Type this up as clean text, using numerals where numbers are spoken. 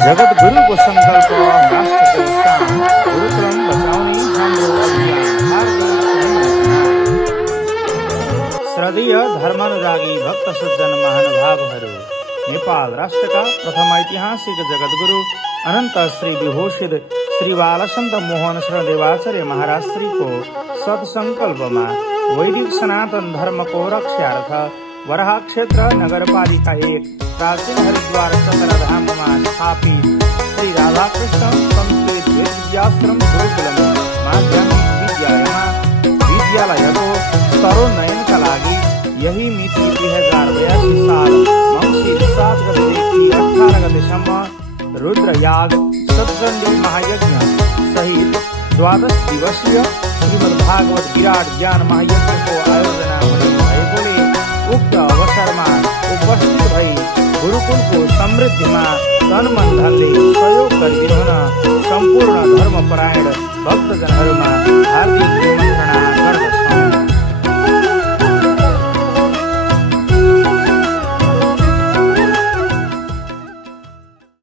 जगत गुरुको सङ्कल्प राष्ट्रको शान गुरुकुलम बचाउने हाम्रो अभियान। श्रद्धेय धर्मानुरागी भक्त सज्जन महानुभावहरू, नेपाल राष्ट्रका प्रथम ऐतिहासिक जगद्गुरु अनन्त श्री विभूषित श्री बालसन्त मोहन शरणदेवाचार्य महाराजश्रीको सत्सङ्कल्पमा वैदिक सनातन धर्मको रक्षार्थ वराह क्षेत्र नगरपालिका 1 प्राचीन हरिद्वार चतरधाममा स्थापित श्री राधाकृष्ण संस्कृत विद्याश्रम गुरुकुलम माध्यमिक विद्यालयको स्तरोन्नयनका लागि यही मिति 2082 साल मङ्सिर 7 गतेदेखि 18 गतेसम्म रुद्रयाग सत्सङ्गी महायज्ञ सहित 12 दिवसीय श्रीमद्भागवत विराट ज्ञान महायज्ञको आयोजना भएकोले उक्त अवसरमा उपस्थित भई गुरुकुलको समृद्धिमा तन मन धनले सहयोग गरिदिनुहुन सम्पूर्ण धर्मपरायण भक्तजनहरूमा हार्दिक